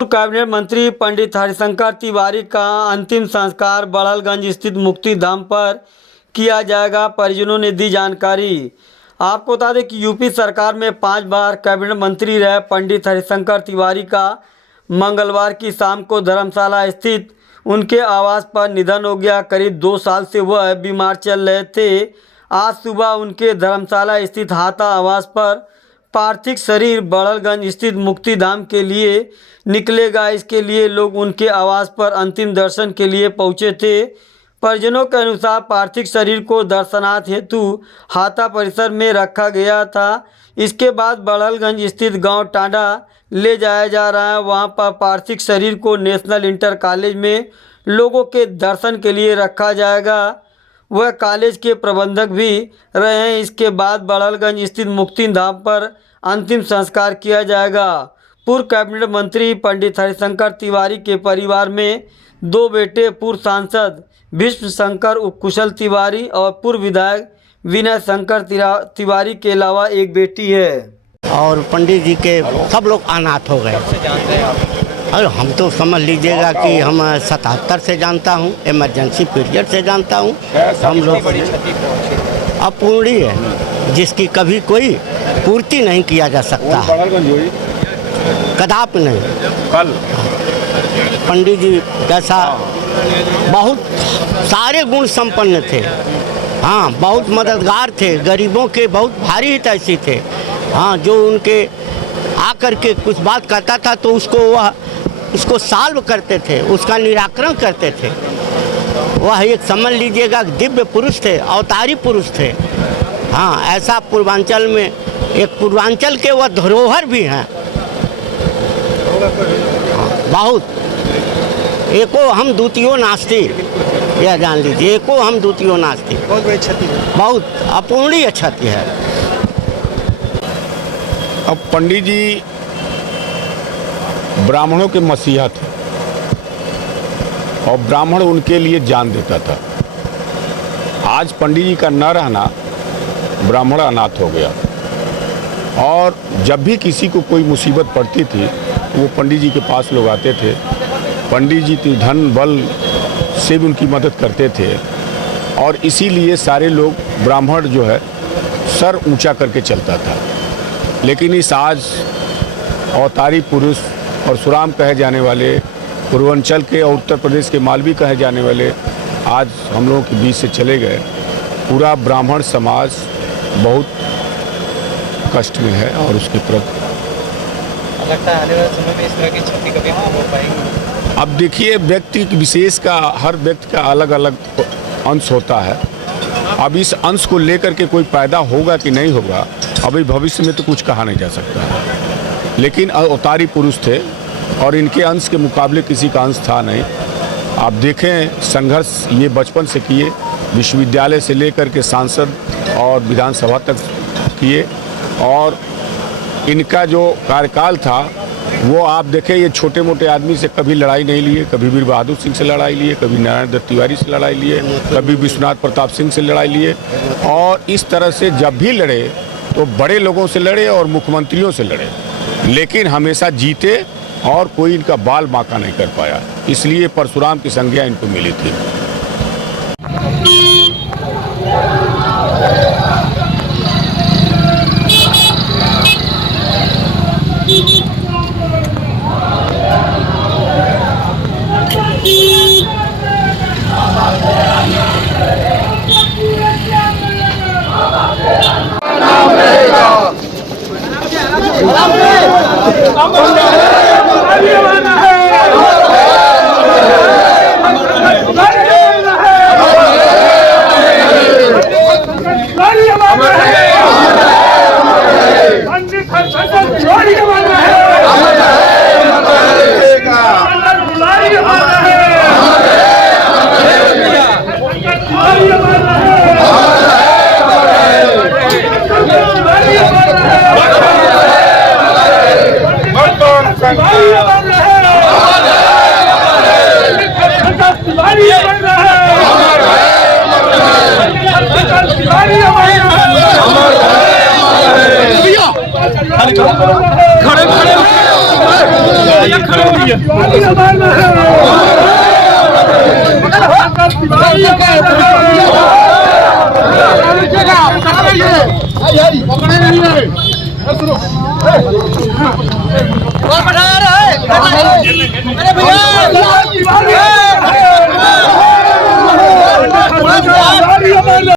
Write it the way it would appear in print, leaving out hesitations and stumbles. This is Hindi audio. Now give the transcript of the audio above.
कैबिनेट मंत्री पंडित हरिशंकर तिवारी का अंतिम संस्कार बड़हलगंज स्थित मुक्ति धाम पर किया जाएगा। परिजनों ने दी जानकारी। आपको बता दें कि यूपी सरकार में 5 बार कैबिनेट मंत्री रहे पंडित हरिशंकर तिवारी का मंगलवार की शाम को धर्मशाला स्थित उनके आवास पर निधन हो गया। करीब 2 साल से वह बीमार चल रहे थे। आज सुबह उनके धर्मशाला स्थित हाता आवास पर पार्थिव शरीर बड़हलगंज स्थित मुक्ति धाम के लिए निकलेगा। इसके लिए लोग उनके आवास पर अंतिम दर्शन के लिए पहुंचे थे। परिजनों के अनुसार पार्थिव शरीर को दर्शनार्थ हेतु हाता परिसर में रखा गया था। इसके बाद बड़हलगंज स्थित गांव टांडा ले जाया जा रहा है। वहां पर पार्थिव शरीर को नेशनल इंटर कॉलेज में लोगों के दर्शन के लिए रखा जाएगा। वह कॉलेज के प्रबंधक भी रहे हैं। इसके बाद बड़हलगंज स्थित मुक्ति धाम पर अंतिम संस्कार किया जाएगा। पूर्व कैबिनेट मंत्री पंडित हरिशंकर तिवारी के परिवार में 2 बेटे पूर्व सांसद भीष्म शंकर कुशल तिवारी और पूर्व विधायक विनय शंकर तिवारी के अलावा एक बेटी है। और पंडित जी के सब लोग अनाथ हो गए। अरे हम तो समझ लीजिएगा कि हम 77 से जानता हूँ, इमरजेंसी पीरियड से जानता हूँ। हम लोग अपूर्णीय है, जिसकी कभी कोई पूर्ति नहीं किया जा सकता, कदापि नहीं। कल पंडित जी कैसा बहुत सारे गुण संपन्न थे। हाँ, बहुत मददगार थे, गरीबों के बहुत भारी हितैषी थे। हाँ, जो उनके आकर के कुछ बात कहता था तो उसको सॉल्व करते थे, उसका निराकरण करते थे। वह एक समझ लीजिएगा दिव्य पुरुष थे, अवतारी पुरुष थे। हाँ, ऐसा पूर्वांचल में एक पूर्वांचल के वह धरोहर भी हैं। बहुत एको हम द्वितीयो नास्ति, यह जान लीजिए, एको हम द्वितीयो नास्ति। बहुत बड़ी क्षति है, बहुत अपूर्णीय क्षति है। अब पंडित जी ब्राह्मणों के मसीहा थे और ब्राह्मण उनके लिए जान देता था। आज पंडित जी का न रहना ब्राह्मण अनाथ हो गया। और जब भी किसी को कोई मुसीबत पड़ती थी वो पंडित जी के पास लोग आते थे। पंडित जी तो धन बल से भी उनकी मदद करते थे और इसीलिए सारे लोग ब्राह्मण जो है सर ऊंचा करके चलता था। लेकिन इस आज अवतारी पुरुष और सुराम कहे जाने वाले पूर्वांचल के और उत्तर प्रदेश के मालवी कहे जाने वाले आज हम लोगों के बीच से चले गए। पूरा ब्राह्मण समाज बहुत कष्ट में है और उसके प्रति लगता है आने वाले समय में इस तरह की क्षति कभी नहीं हो पाएगी। अब देखिए, व्यक्ति विशेष का हर व्यक्ति का अलग अलग अंश होता है। अब इस अंश को लेकर के कोई पैदा होगा कि नहीं होगा अभी भविष्य में तो कुछ कहा नहीं जा सकता है। लेकिन अवतारी पुरुष थे और इनके अंश के मुकाबले किसी का अंश था नहीं। आप देखें, संघर्ष ये बचपन से किए, विश्वविद्यालय से लेकर के सांसद और विधानसभा तक किए। और इनका जो कार्यकाल था वो आप देखें, ये छोटे मोटे आदमी से कभी लड़ाई नहीं लिए। कभी वीर बहादुर सिंह से लड़ाई लिए, कभी नारायण दत्त तिवारी से लड़ाई लिए, कभी विश्वनाथ प्रताप सिंह से लड़ाई लिए। और इस तरह से जब भी लड़े तो बड़े लोगों से लड़े और मुख्यमंत्रियों से लड़े, लेकिन हमेशा जीते और कोई इनका बाल बांका नहीं कर पाया। इसलिए परशुराम की संज्ञा इनको मिली थी। है और बढ़ा रहा है। अरे भैया